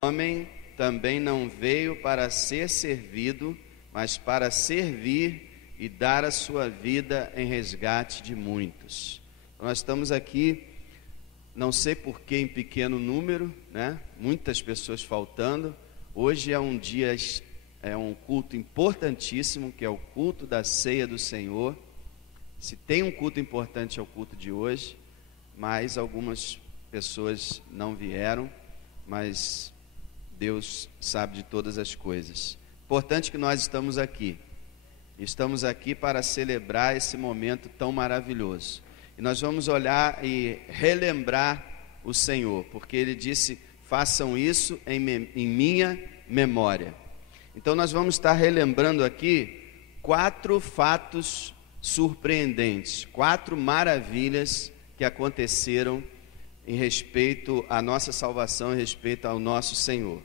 O homem também não veio para ser servido, mas para servir e dar a sua vida em resgate de muitos. Nós estamos aqui, não sei por que em pequeno número, né? Muitas pessoas faltando. Hoje é um dia, é um culto importantíssimo, que é o culto da ceia do Senhor. Se tem um culto importante é o culto de hoje, mas algumas pessoas não vieram, mas Deus sabe de todas as coisas. Importante que nós estamos aqui para celebrar esse momento tão maravilhoso. E nós vamos olhar e relembrar o Senhor, porque Ele disse: façam isso em minha memória. Então nós vamos estar relembrando aqui 4 fatos surpreendentes, 4 maravilhas que aconteceram em respeito à nossa salvação, em respeito ao nosso Senhor.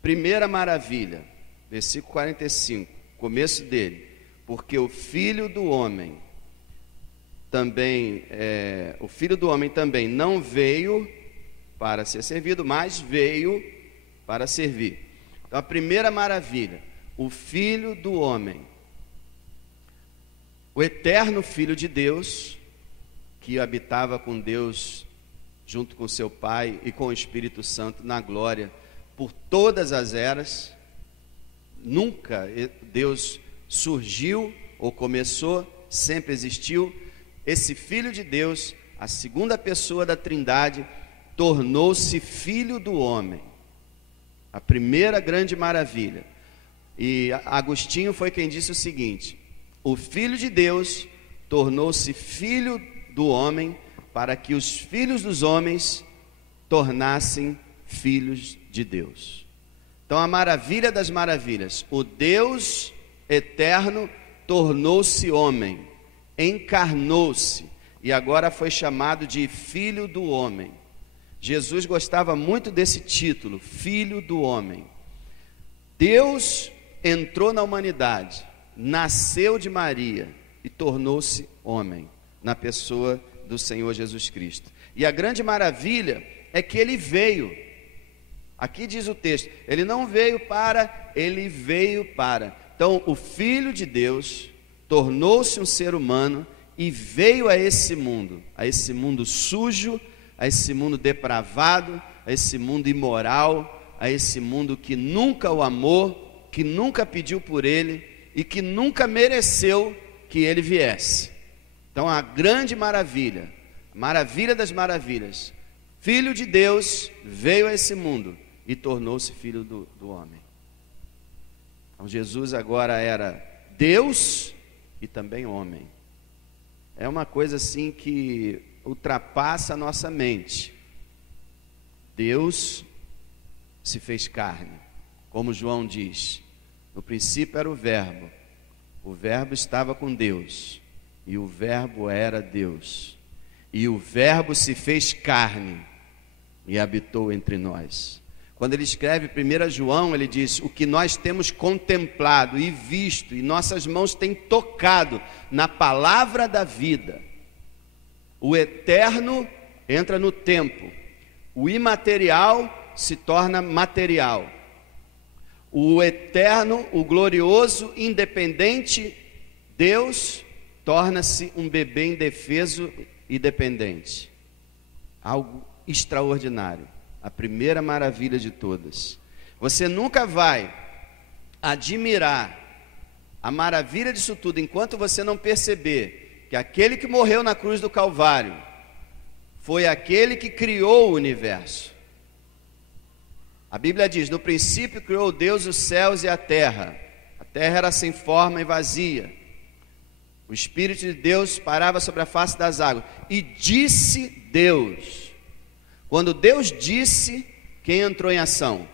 Primeira maravilha, versículo 45, começo dele: porque o Filho do Homem também não veio para ser servido, mas veio para servir. Então a primeira maravilha, o Filho do Homem, o eterno Filho de Deus, que habitava com Deus junto com seu Pai e com o Espírito Santo na glória por todas as eras. Nunca Deus surgiu ou começou, sempre existiu. Esse Filho de Deus, a segunda pessoa da Trindade, tornou-se Filho do Homem. A primeira grande maravilha. E Agostinho foi quem disse o seguinte: o Filho de Deus tornou-se Filho do Homem para que os filhos dos homens tornassem filhos de Deus. Então a maravilha das maravilhas, o Deus eterno tornou-se homem, encarnou-se e agora foi chamado de Filho do Homem. Jesus gostava muito desse título, Filho do Homem. Deus entrou na humanidade, nasceu de Maria e tornou-se homem na pessoa do Senhor Jesus Cristo. E a grande maravilha é que Ele veio. Aqui diz o texto, Ele não veio para, Ele veio para. Então o Filho de Deus tornou-se um ser humano e veio a esse mundo sujo, a esse mundo depravado, a esse mundo imoral, a esse mundo que nunca o amou, que nunca pediu por Ele e que nunca mereceu que Ele viesse. Então a grande maravilha, a maravilha das maravilhas, Filho de Deus veio a esse mundo e tornou-se Filho do Homem. Então Jesus agora era Deus e também homem. É uma coisa assim que ultrapassa a nossa mente. Deus se fez carne, como João diz: no princípio era o Verbo estava com Deus, e o Verbo era Deus, e o Verbo se fez carne e habitou entre nós. Quando ele escreve 1 João, ele diz: o que nós temos contemplado e visto, e nossas mãos têm tocado na palavra da vida. O eterno entra no tempo, o imaterial se torna material. O eterno, o glorioso, independente Deus torna-se um bebê indefeso e dependente. Algo extraordinário. A primeira maravilha de todas. Você nunca vai admirar a maravilha disso tudo enquanto você não perceber que aquele que morreu na cruz do Calvário foi aquele que criou o universo. A Bíblia diz: no princípio criou Deus os céus e a terra. A terra era sem forma e vazia. O Espírito de Deus parava sobre a face das águas. E disse Deus. Quando Deus disse, quem entrou em ação?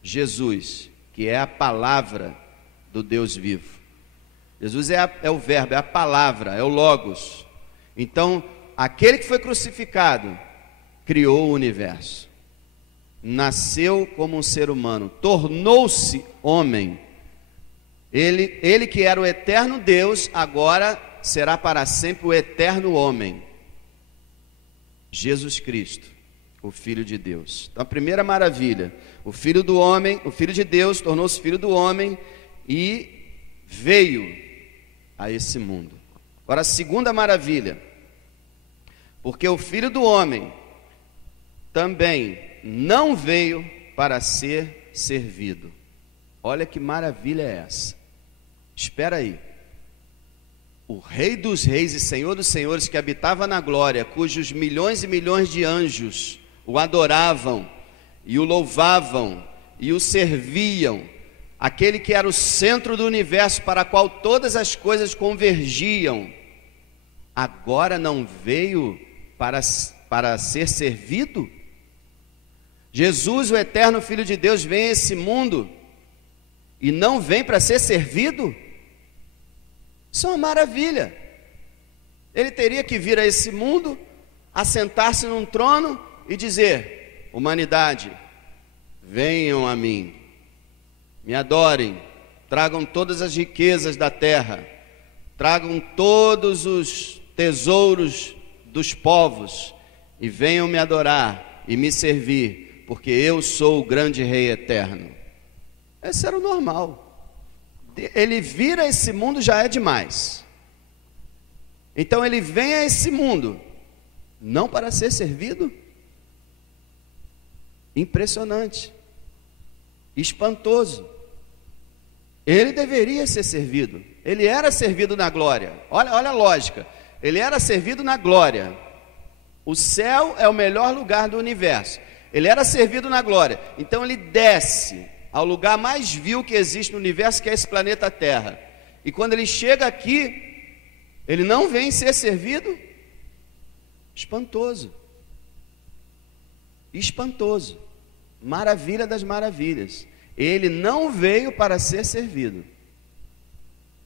Jesus, que é a palavra do Deus vivo. Jesus é o Verbo, é a palavra, é o Logos. Então, aquele que foi crucificado criou o universo. Nasceu como um ser humano, tornou-se homem. Ele que era o eterno Deus, agora será para sempre o eterno homem. Jesus Cristo. o Filho de Deus. Então, a primeira maravilha, o Filho do homem, o Filho de Deus tornou-se Filho do homem e veio a esse mundo. Agora, a segunda maravilha, porque o Filho do homem também não veio para ser servido. Olha que maravilha é essa. Espera aí. O Rei dos reis e Senhor dos senhores, que habitava na glória, cujos milhões e milhões de anjos o adoravam e o louvavam e o serviam, aquele que era o centro do universo, para o qual todas as coisas convergiam, agora não veio para ser servido? Jesus, o eterno Filho de Deus, vem a esse mundo e não vem para ser servido? Isso é uma maravilha. Ele teria que vir a esse mundo, assentar-se num trono e dizer: humanidade, venham a mim, me adorem, tragam todas as riquezas da terra, tragam todos os tesouros dos povos e venham me adorar e me servir, porque eu sou o grande Rei eterno. Esse era o normal. Ele vir a esse mundo já é demais. Então ele vem a esse mundo não para ser servido? Impressionante, espantoso. Ele deveria ser servido. Ele era servido na glória. Olha a lógica. Ele era servido na glória. O céu é o melhor lugar do universo. Ele era servido na glória. Então ele desce ao lugar mais vil que existe no universo, que é esse planeta Terra. E quando ele chega aqui, ele não vem ser servido? Espantoso. Espantoso. Maravilha das maravilhas. Ele não veio para ser servido.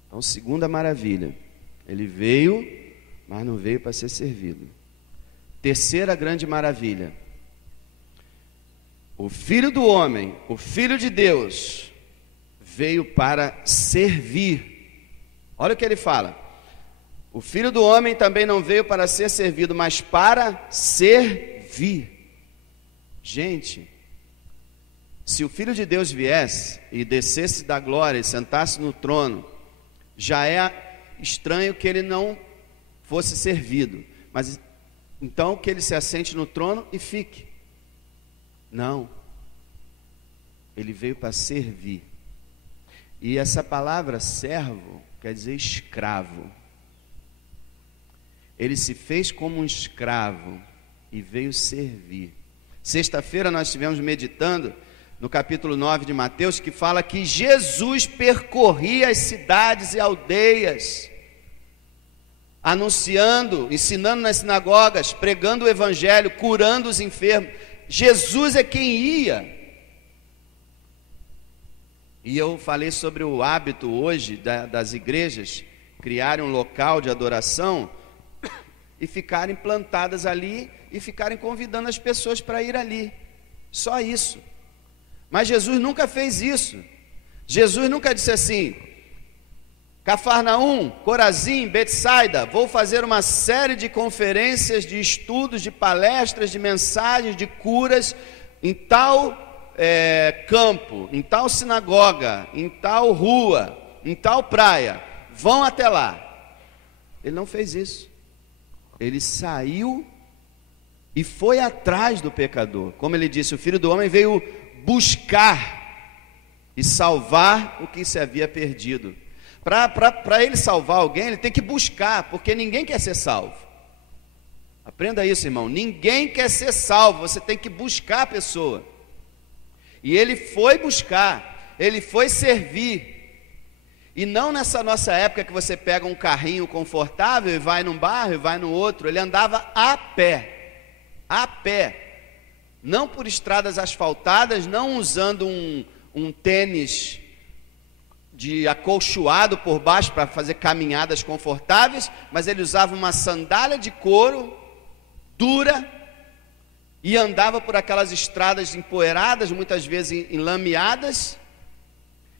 Então, segunda maravilha. Ele veio, mas não veio para ser servido. Terceira grande maravilha. O Filho do homem, o Filho de Deus, veio para servir. Olha o que ele fala. O Filho do homem também não veio para ser servido, mas para servir. Gente, se o Filho de Deus viesse e descesse da glória e sentasse no trono, já é estranho que ele não fosse servido. Mas então que ele se assente no trono e fique. Não, ele veio para servir. E essa palavra servo quer dizer escravo. Ele se fez como um escravo e veio servir. Sexta-feira nós estivemos meditando no capítulo 9 de Mateus, que fala que Jesus percorria as cidades e aldeias, anunciando, ensinando nas sinagogas, pregando o evangelho, curando os enfermos. Jesus é quem ia. E eu falei sobre o hábito hoje das igrejas criarem um local de adoração e ficarem plantadas ali e ficarem convidando as pessoas para ir ali. Só isso. Mas Jesus nunca fez isso. Jesus nunca disse assim: Cafarnaum, Corazim, Betsaida, vou fazer uma série de conferências, de estudos, de palestras, de mensagens, de curas em tal campo, em tal sinagoga, em tal rua, em tal praia. Vão até lá. Ele não fez isso. Ele saiu e foi atrás do pecador. Como ele disse, o Filho do homem veio buscar e salvar o que se havia perdido. Para ele salvar alguém, ele tem que buscar, porque ninguém quer ser salvo. Aprenda isso, irmão. Ninguém quer ser salvo, você tem que buscar a pessoa. E ele foi buscar, ele foi servir. E não nessa nossa época que você pega um carrinho confortável e vai num bairro e vai no outro. Ele andava a pé, não por estradas asfaltadas, não usando um tênis de acolchoado por baixo para fazer caminhadas confortáveis, mas ele usava uma sandália de couro dura e andava por aquelas estradas empoeiradas, muitas vezes enlameadas,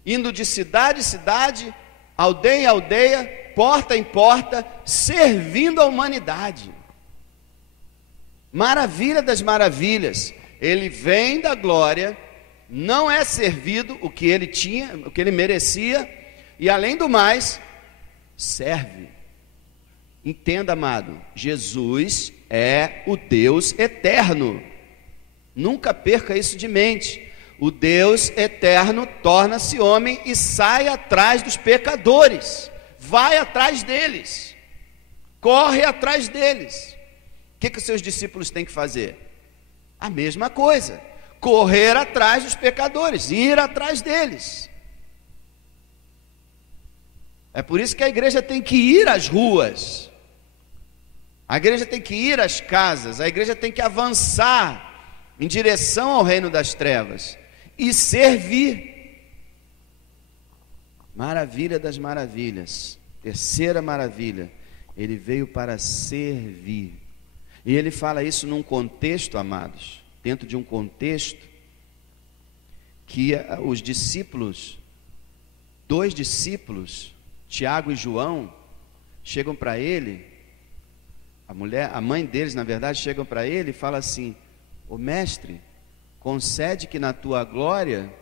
indo de cidade em cidade, aldeia em aldeia, porta em porta, servindo a humanidade. Maravilha das maravilhas. Ele vem da glória, não é servido o que ele tinha, o que ele merecia, e além do mais, serve. Entenda, amado, Jesus é o Deus eterno. Nunca perca isso de mente. O Deus eterno torna-se homem e sai atrás dos pecadores. Vai atrás deles. Corre atrás deles. O que os seus discípulos têm que fazer? A mesma coisa. Correr atrás dos pecadores, ir atrás deles. É por isso que a igreja tem que ir às ruas. A igreja tem que ir às casas. A igreja tem que avançar em direção ao reino das trevas e servir. Maravilha das maravilhas. Terceira maravilha. Ele veio para servir. E ele fala isso num contexto, amados, dentro de um contexto que os discípulos, 2 discípulos, Tiago e João, chegam para ele, a mãe deles, na verdade, chegam para ele e fala assim: ô mestre, concede que na tua glória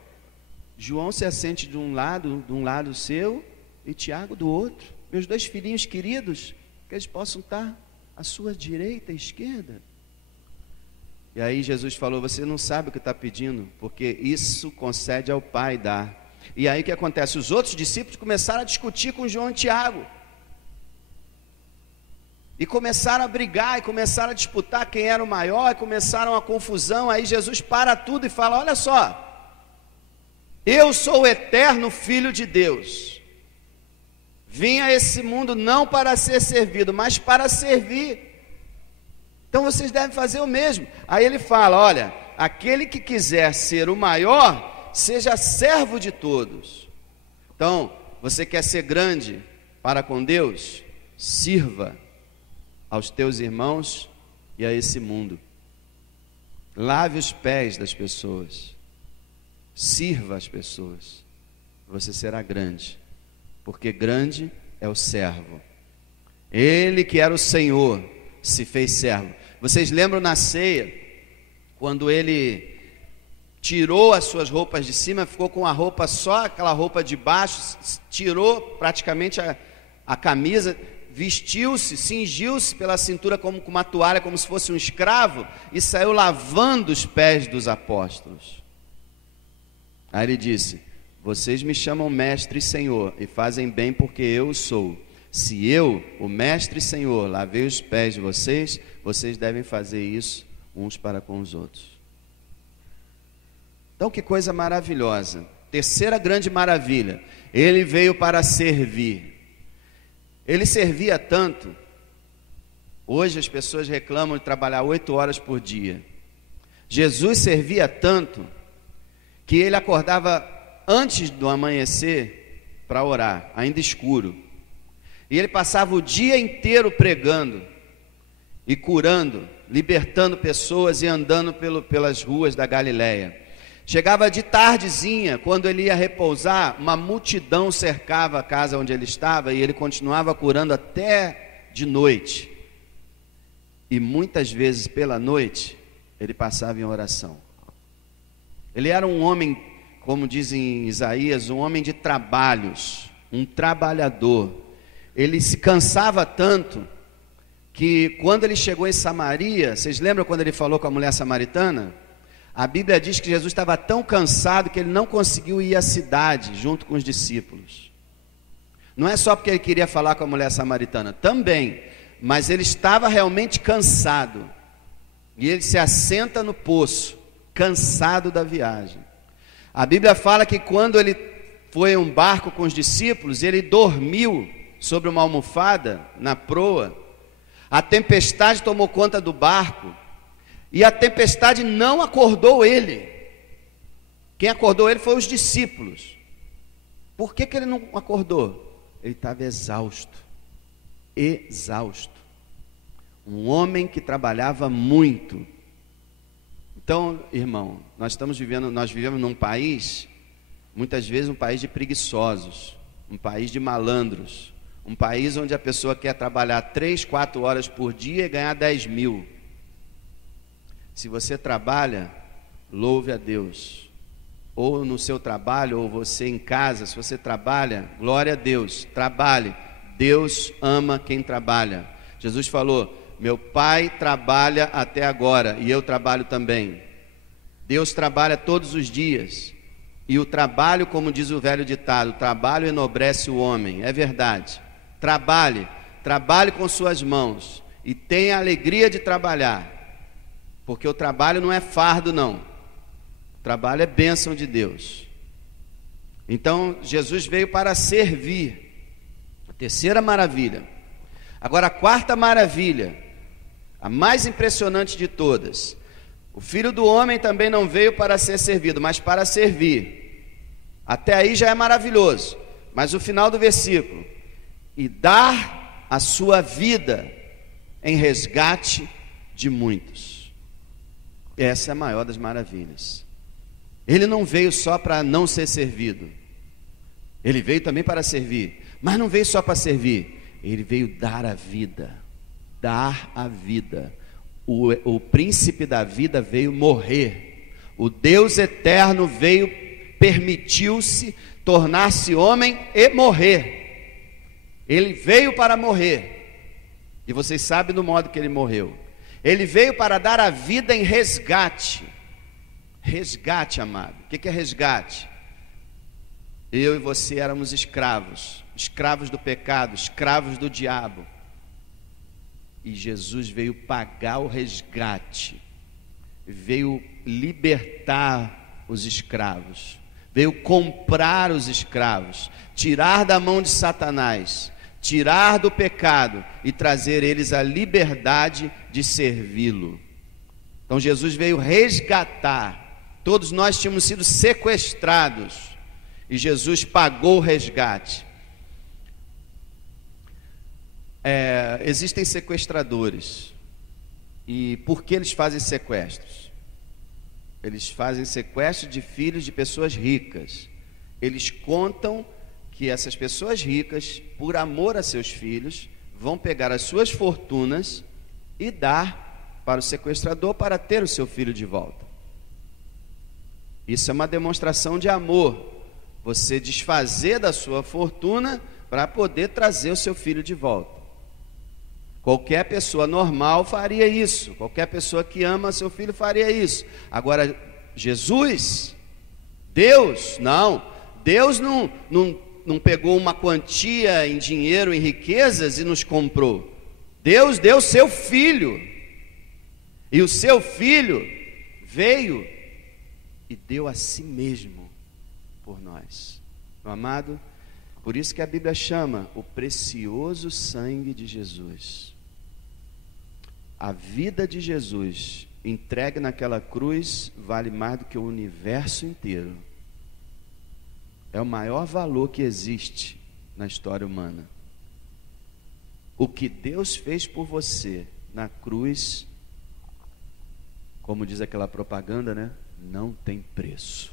João se assente de um lado seu e Tiago do outro, meus 2 filhinhos queridos, que eles possam estar à sua direita e esquerda. E aí Jesus falou: você não sabe o que está pedindo, porque isso concede ao Pai dar. E aí o que acontece? Os outros discípulos começaram a discutir com João e Tiago, e começaram a brigar, e começaram a disputar quem era o maior, e começaram a confusão. Aí Jesus para tudo e fala: olha só, eu sou o eterno Filho de Deus, vim a esse mundo não para ser servido, mas para servir. Então vocês devem fazer o mesmo. Aí ele fala: olha, aquele que quiser ser o maior, seja servo de todos. Então, você quer ser grande para com Deus? Sirva aos teus irmãos e a esse mundo. Lave os pés das pessoas. Sirva as pessoas. Você será grande, porque grande é o servo. Ele que era o Senhor se fez servo. Vocês lembram na ceia, quando ele tirou as suas roupas de cima, ficou com a roupa, só aquela roupa de baixo, tirou praticamente a camisa, vestiu-se, cingiu-se pela cintura como com uma toalha, como se fosse um escravo, e saiu lavando os pés dos apóstolos. Aí ele disse: vocês me chamam mestre e senhor, e fazem bem porque eu o sou. Se eu, o mestre e senhor, lavei os pés de vocês, vocês devem fazer isso uns para com os outros. Então, que coisa maravilhosa. Terceira grande maravilha: ele veio para servir. Ele servia tanto. Hoje as pessoas reclamam de trabalhar 8 horas por dia. Jesus servia tanto que ele acordava antes do amanhecer para orar, ainda escuro. E ele passava o dia inteiro pregando e curando, libertando pessoas e andando pelas ruas da Galileia. Chegava de tardezinha, quando ele ia repousar, uma multidão cercava a casa onde ele estava, e ele continuava curando até de noite. E muitas vezes pela noite, ele passava em oração. Ele era um homem, como dizem Isaías, um homem de trabalhos, um trabalhador. Ele se cansava tanto que quando ele chegou em Samaria, vocês lembram quando ele falou com a mulher samaritana? A Bíblia diz que Jesus estava tão cansado que ele não conseguiu ir à cidade junto com os discípulos. Não é só porque ele queria falar com a mulher samaritana, também, mas ele estava realmente cansado. E ele se assenta no poço, cansado da viagem. A Bíblia fala que quando ele foi em um barco com os discípulos, ele dormiu sobre uma almofada na proa. A tempestade tomou conta do barco, e a tempestade não acordou ele. Quem acordou ele foi os discípulos. Por que ele não acordou? Ele estava exausto. Exausto. Um homem que trabalhava muito. Então, irmão, nós vivemos num país, muitas vezes um país de preguiçosos, um país de malandros, um país onde a pessoa quer trabalhar 3, 4 horas por dia e ganhar 10 mil. Se você trabalha, louve a Deus. Ou no seu trabalho, ou você em casa, se você trabalha, glória a Deus, trabalhe. Deus ama quem trabalha. Jesus falou: meu Pai trabalha até agora e eu trabalho também. Deus trabalha todos os dias. E o trabalho, como diz o velho ditado, o trabalho enobrece o homem. É verdade. Trabalhe com suas mãos e tenha a alegria de trabalhar, porque o trabalho não é fardo, não. O trabalho é bênção de Deus. Então Jesus veio para servir. A terceira maravilha. Agora a quarta maravilha, a mais impressionante de todas: o Filho do Homem também não veio para ser servido, mas para servir. Até aí já é maravilhoso, mas o final do versículo: e dar a sua vida em resgate de muitos. Essa é a maior das maravilhas. Ele não veio só para não ser servido, ele veio também para servir, mas não veio só para servir, ele veio dar a vida. Dar a vida. O príncipe da vida veio morrer. O Deus eterno veio, permitiu-se tornar-se homem e morrer. Ele veio para morrer. E vocês sabem do modo que ele morreu. Ele veio para dar a vida em resgate. Resgate, amado. O que é resgate? Eu e você éramos escravos. Escravos do pecado, escravos do diabo. E Jesus veio pagar o resgate. Veio libertar os escravos. Veio comprar os escravos. Tirar da mão de Satanás. Tirar do pecado e trazer eles a liberdade de servi-lo. Então Jesus veio resgatar. Todos nós tínhamos sido sequestrados e Jesus pagou o resgate. Existem sequestradores. E por que eles fazem sequestros? Eles fazem sequestro de filhos de pessoas ricas. Eles contam que essas pessoas ricas, por amor a seus filhos, vão pegar as suas fortunas e dar para o sequestrador para ter o seu filho de volta. Isso é uma demonstração de amor. Você desfazer da sua fortuna para poder trazer o seu filho de volta. Qualquer pessoa normal faria isso. Qualquer pessoa que ama seu filho faria isso. Agora, Jesus, Deus, não. Deus não pegou uma quantia em dinheiro, em riquezas e nos comprou. Deus deu seu filho. E o seu filho veio e deu a si mesmo por nós. Meu amado, por isso que a Bíblia chama o precioso sangue de Jesus. A vida de Jesus entregue naquela cruz vale mais do que o universo inteiro. É o maior valor que existe na história humana. O que Deus fez por você na cruz, como diz aquela propaganda, né? Não tem preço.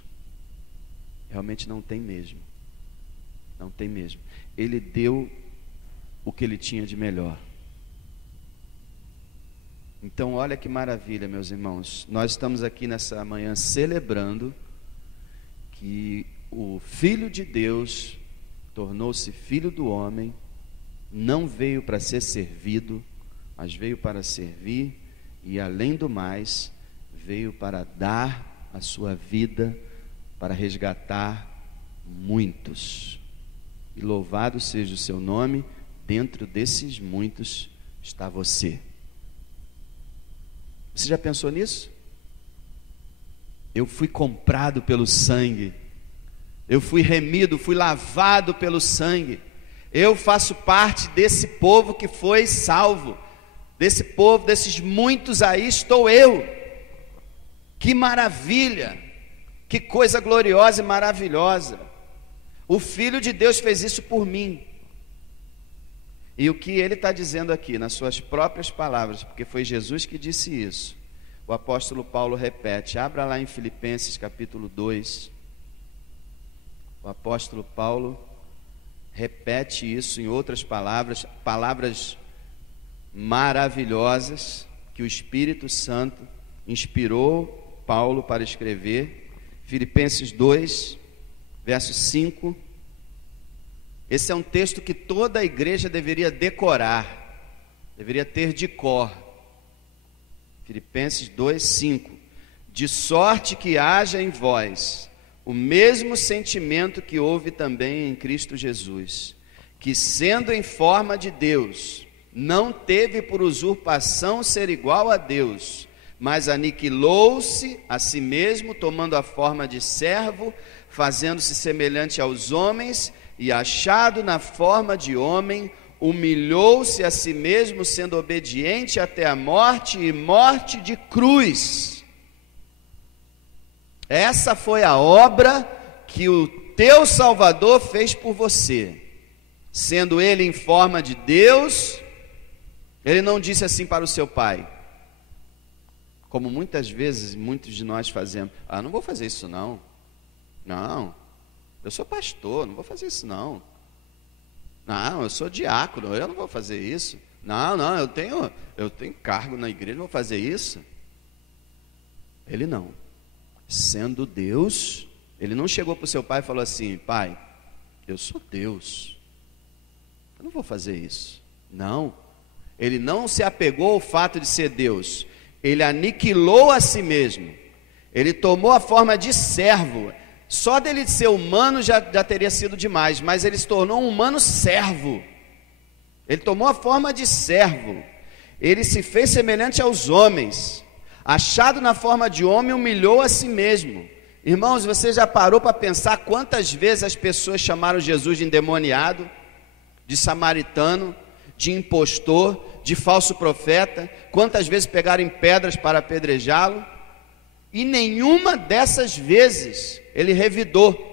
Realmente não tem mesmo. Não tem mesmo. Ele deu o que ele tinha de melhor. Então olha que maravilha, meus irmãos. Nós estamos aqui nessa manhã celebrando que o Filho de Deus tornou-se filho do homem, não veio para ser servido, mas veio para servir e, além do mais, veio para dar a sua vida para resgatar muitos. E louvado seja o seu nome, dentro desses muitos está você. Você já pensou nisso? Eu fui comprado pelo sangue. Eu fui remido, fui lavado pelo sangue. Eu faço parte desse povo que foi salvo. Desse povo, desses muitos aí, estou eu. Que maravilha! Que coisa gloriosa e maravilhosa! O Filho de Deus fez isso por mim. E o que ele está dizendo aqui, nas suas próprias palavras, porque foi Jesus que disse isso, o apóstolo Paulo repete. Abra lá em Filipenses capítulo 2. O apóstolo Paulo repete isso em outras palavras, palavras maravilhosas que o Espírito Santo inspirou Paulo para escrever. Filipenses 2, verso 5. Esse é um texto que toda a igreja deveria decorar, deveria ter de cor. Filipenses 2, 5. De sorte que haja em vós o mesmo sentimento que houve também em Cristo Jesus, que sendo em forma de Deus, não teve por usurpação ser igual a Deus, mas aniquilou-se a si mesmo, tomando a forma de servo, fazendo-se semelhante aos homens, e achado na forma de homem, humilhou-se a si mesmo, sendo obediente até a morte, e morte de cruz. Essa foi a obra que o teu Salvador fez por você. Sendo ele em forma de Deus, ele não disse assim para o seu pai, como muitas vezes muitos de nós fazemos: não vou fazer isso não, eu sou pastor, não vou fazer isso não, eu sou diácono, eu não vou fazer isso, eu tenho cargo na igreja, não vou fazer isso. Ele não, sendo Deus, ele não chegou para o seu pai e falou assim: pai, eu sou Deus, eu não vou fazer isso. Não, ele não se apegou ao fato de ser Deus, ele aniquilou a si mesmo, ele tomou a forma de servo. Só dele ser humano já teria sido demais, mas ele se tornou um humano servo. Ele tomou a forma de servo, ele se fez semelhante aos homens, achado na forma de homem, humilhou a si mesmo. Irmãos, você já parou para pensar quantas vezes as pessoas chamaram Jesus de endemoniado, de samaritano, de impostor, de falso profeta? Quantas vezes pegaram em pedras para apedrejá-lo? E nenhuma dessas vezes ele revidou.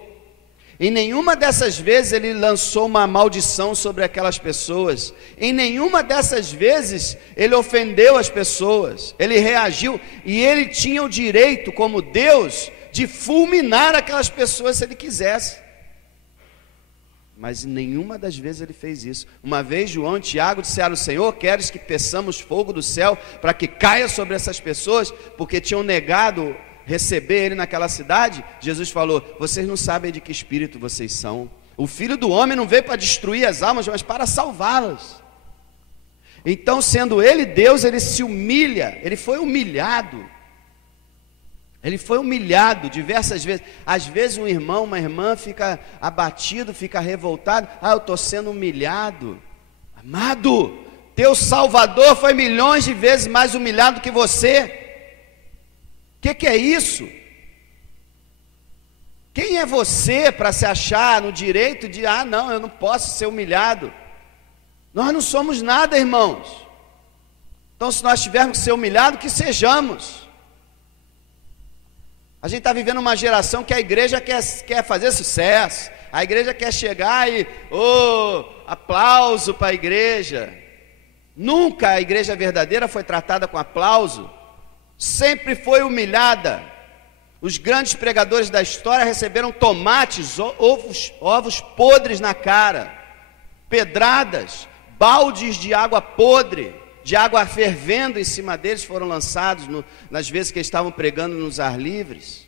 Em nenhuma dessas vezes ele lançou uma maldição sobre aquelas pessoas. Em nenhuma dessas vezes ele ofendeu as pessoas. Ele reagiu, e ele tinha o direito, como Deus, de fulminar aquelas pessoas se ele quisesse. Mas em nenhuma das vezes ele fez isso. Uma vez João e Tiago disseram: Senhor, queres que peçamos fogo do céu para que caia sobre essas pessoas, porque tinham negado receber ele naquela cidade? Jesus falou: vocês não sabem de que espírito vocês são. O Filho do Homem não veio para destruir as almas, mas para salvá-las. Então, sendo ele Deus, ele se humilha, ele foi humilhado. Ele foi humilhado diversas vezes. Às vezes um irmão, uma irmã fica abatido, fica revoltado: eu estou sendo humilhado. Amado, teu Salvador foi milhões de vezes mais humilhado que você. O que é isso? Quem é você para se achar no direito de: não, eu não posso ser humilhado? Nós não somos nada, irmãos. Então, se nós tivermos que ser humilhados, que sejamos. A gente está vivendo uma geração que a igreja quer fazer sucesso. A igreja quer chegar e, aplauso para a igreja. Nunca a igreja verdadeira foi tratada com aplauso. Sempre foi humilhada. Os grandes pregadores da história receberam tomates, ovos podres na cara, pedradas, baldes de água podre, de água fervendo em cima deles foram lançados nas vezes que eles estavam pregando nos ar livres.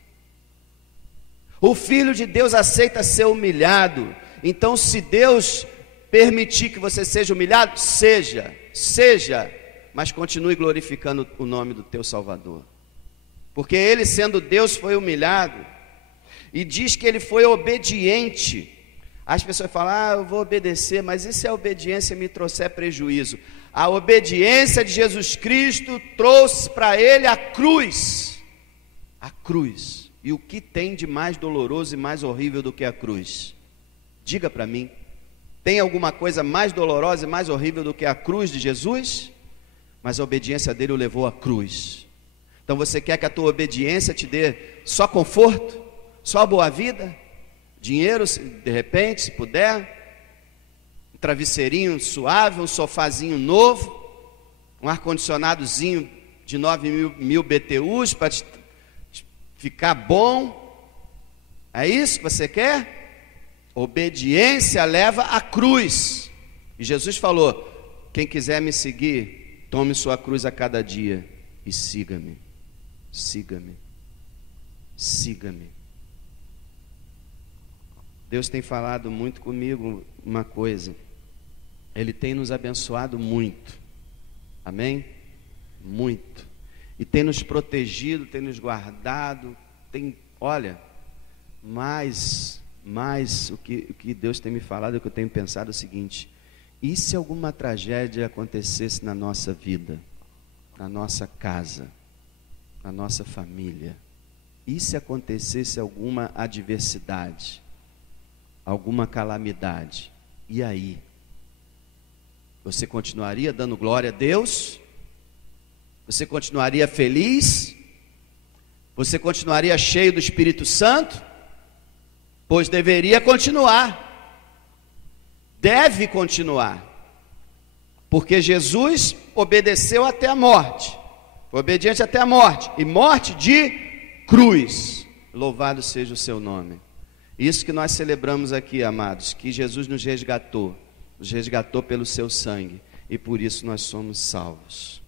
O Filho de Deus aceita ser humilhado. Então, se Deus permitir que você seja humilhado, seja, mas continue glorificando o nome do teu Salvador, porque ele, sendo Deus, foi humilhado. E diz que ele foi obediente. As pessoas falam: eu vou obedecer, mas e se a obediência me trouxer prejuízo? A obediência de Jesus Cristo trouxe para ele a cruz. A cruz. E o que tem de mais doloroso e mais horrível do que a cruz? Diga para mim, tem alguma coisa mais dolorosa e mais horrível do que a cruz de Jesus? Mas a obediência dele o levou à cruz. Então você quer que a tua obediência te dê só conforto, só boa vida, dinheiro, de repente, se puder, um travesseirinho suave, um sofazinho novo, um ar-condicionadozinho de 9.000 BTUs para ficar bom? É isso que você quer? Obediência leva à cruz. E Jesus falou: quem quiser me seguir, tome sua cruz a cada dia e siga-me. siga-me, siga-me. Deus tem falado muito comigo uma coisa, Ele tem nos abençoado muito, amém? Muito, e tem nos protegido, tem nos guardado, olha, mais o que Deus tem me falado, o que eu tenho pensado é o seguinte: e se alguma tragédia acontecesse na nossa vida, na nossa casa, na nossa família, e se acontecesse alguma adversidade, alguma calamidade, e aí? Você continuaria dando glória a Deus? Você continuaria feliz? Você continuaria cheio do Espírito Santo? Pois deveria continuar. Deve continuar. Porque Jesus obedeceu até a morte. Foi obediente até a morte. E morte de cruz. Louvado seja o seu nome. Isso que nós celebramos aqui, amados, que Jesus nos resgatou pelo seu sangue, e por isso nós somos salvos.